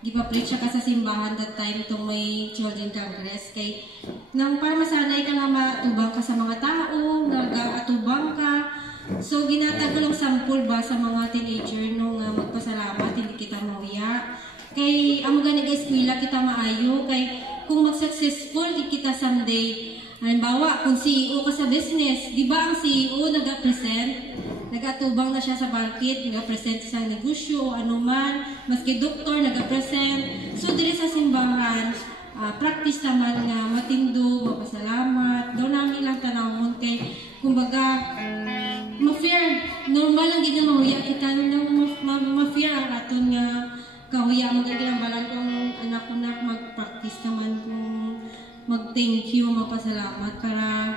gipa-preach ka sa simbahan that time itong may Children Congress. Kay, nang para masanay ka nga matubang ka sa mga tao, nag-atubang ka. So, ginatag ko lang sample ba sa mga teenager nung magpasalamat, hindi kita mauya. Kay, amo gani guys, eskwela kita maayo. Kay, kung mag-successful, kita someday. Halimbawa, kung CEO ka sa business, di ba ang CEO nag-present? Nag-atubang na siya sa market, nag-present sa negosyo o anuman, maski doktor nag-present. So, diri sa simbahan, practice naman nga matindo, mapasalamat. Doon namin lang tanawon kay, kumbaga, ma-fear. Normal lang din na mahuya kita, ma-fear ang aton nga kahuya. Magkakilambalan kung anak ko na mag-practice naman kung mag-thank you, mapasalamat para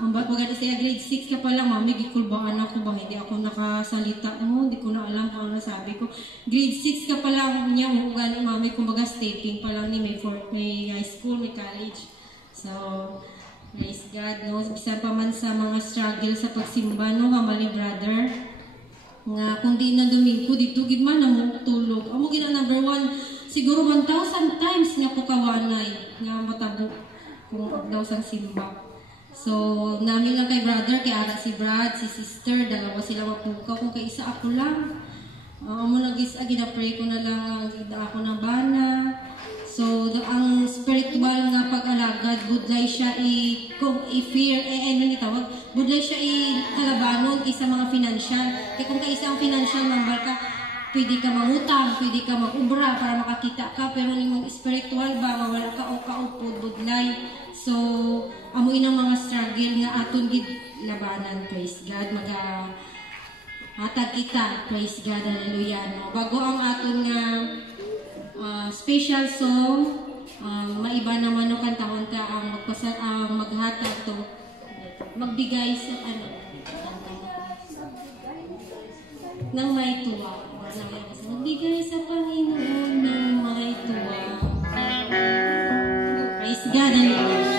maganda siya, grade 6 ka pa lang, mami, gikulbaan ako ba? Hindi ako nakasalita mo, hindi ko na alam kung ano nasabi ko. Grade 6 ka pa lang niya, gani mami, kumbaga stating pa lang ni may high school, may college. So, praise God, no? Bisa pa man sa mga struggle sa pagsimba, no, kamali brother. Nga, kung di na Domingo, dito, gidman na mo tulog. Amo gina number 1, siguro 1,000 times nga po kawanay, nga matabo kung agdaw sang simba. So, namin lang kay brother, kay ara si Brad, si sister, dalawa sila mapukaw. Kung kay isa ako lang, amo gina-pray ko na lang, ako ng bana. So, ang spiritual nga pag-alagad, budlay siya i-fear, ano nitawag? Budlay siya i-kalabanon kaysa mga financial. Kaya kung kaysa ang financial member ka, pwede ka mangutang, pwede ka mag-ubra para makakita ka, pero yung spiritual ba, mawala ka o kaupod, budlay. So, amuin ang mga struggle nga aton gid labanan, praise God, hatag kita, praise God, hallelujah. No? Bago ang aton nga special song, maiba naman no kantahon ta ang maghatag to, magbigay sa ng may tuwa. Magbigay sa Panginoon ng may tuwa. Praise God, hallelujah.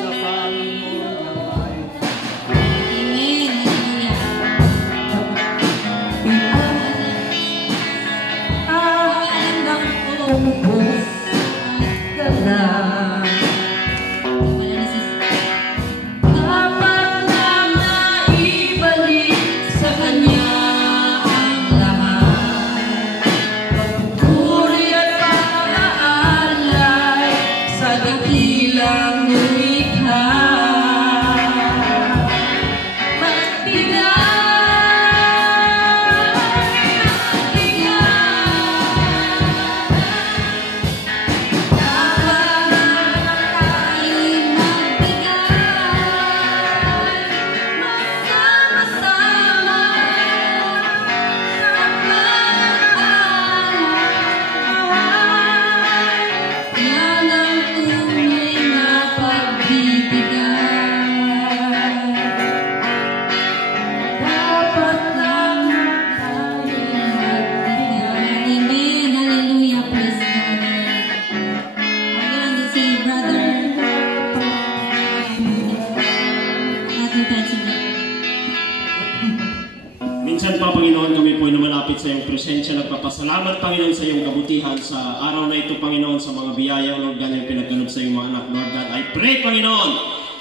Nagpapasalamat, Panginoon, sa iyong kabutihan sa araw na ito, Panginoon, sa mga biyaya, Lord God, yung pinagganap sa iyong mga anak, Lord God. I pray, Panginoon,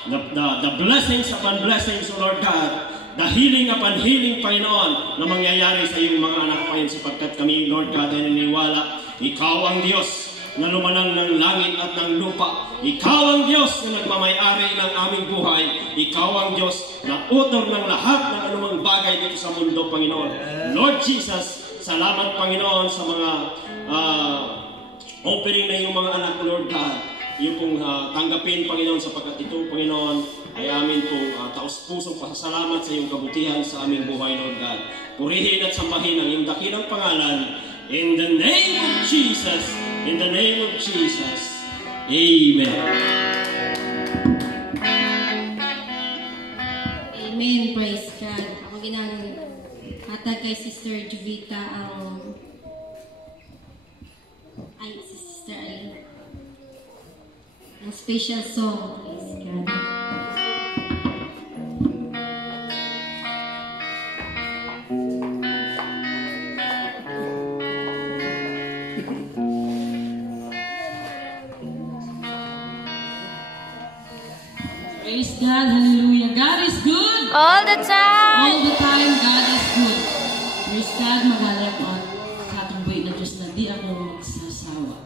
the blessings upon blessings, Lord God, the healing upon healing, Panginoon, na mangyayari sa iyong mga anak, Panginoon, sapagkat kami, Lord God, ay naniniwala, Ikaw ang Diyos na lumanang ng langit at ng lupa. Ikaw ang Diyos na nagmamayari ng aming buhay. Ikaw ang Diyos na author ng lahat ng anumang bagay dito sa mundo, Panginoon. Lord Jesus, salamat, Panginoon, sa mga opening na yung mga anak, Lord God. Yung pong tanggapin, Panginoon, sapagkat ito, Panginoon, ay amin pong taos-pusong pasasalamat sa iyong kabutihan sa aming buhay, Lord God. Purihin at sambahin ang iyong dakilang pangalan. In the name of Jesus, in the name of Jesus, Amen. Amen, praise God. Ako hatag kay Sister Jovita ang si Sister Aileen ang special song, praise God. Praise God, hallelujah. God is good. All the time. All the time, God is good. Praise God, magalak on sa atong buhay na Diyos na di ako magsasawa.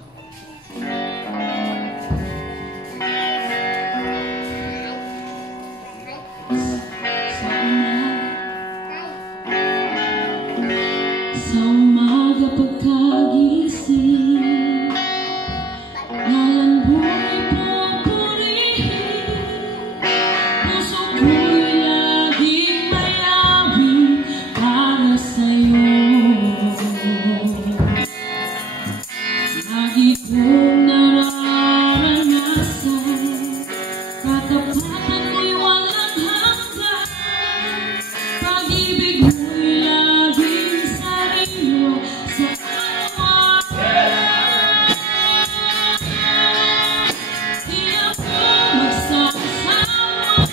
Sa umaga pagkagising, ngalan mo'y pupurihin, puso ko'y laging mayawi para sa'yo. Lagi kong nararanasan, katapatan mo'y walang hanggan, pag-ibig mo'y laging sariwa sa araw-araw. Di ako magsasawa,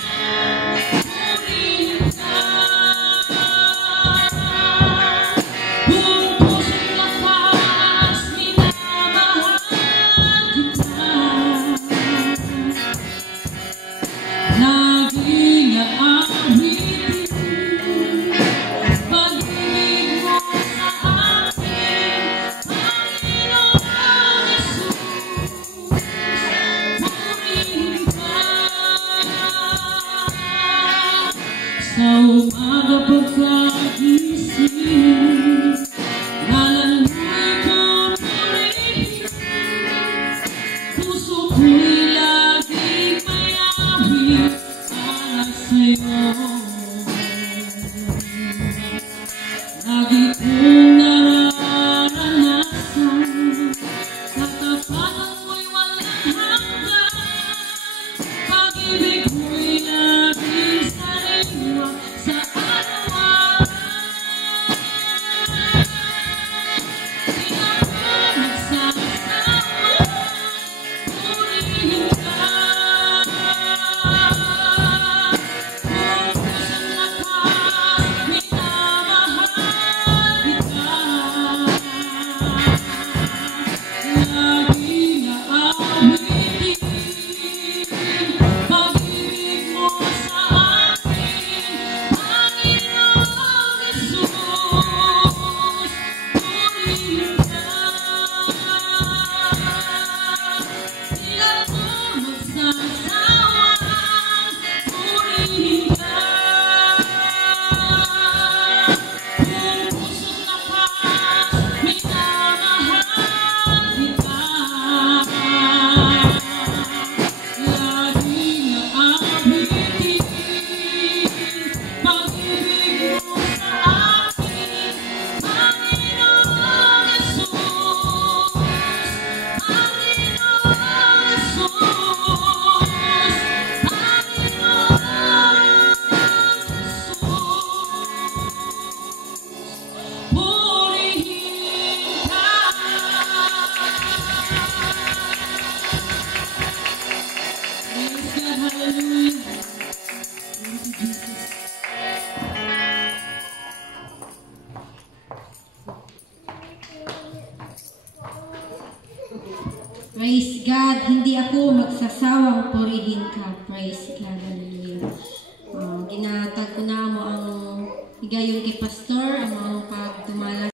purihin ka. Buong puso't lakas, minamahal kita. Laging aawitin pag-ibig mo sa akin, Panginoong Jesus. Purihin ka. Sa umaga pagkagising, ngalan mo'y pupurihin, puso ko'y laging mayawi para sa'yo. Lagi kong nararanasan, katapatan mo'y walang hanggan, pag-ibig mo'y laging sariwa sa araw-araw. Di ako magsasawa, purihin ka. Buong puso't lakas, minamahal kita. Laging aawitin pag-ibig mo sa akin, Panginoong Jesus. Purihin ka. Di ako magsasawa, purihin ka. Buong puso't lakas, minamahal kita. Laging aawitin pag-ibig mo sa akin, Panginoong Jesus. Panginoong Jesus. Panginoong Jesus. Purihin ka. Praise God, hallelujah. Thank you, Jesus. Praise God, hindi ako magsasawang purihin ka. Praise God.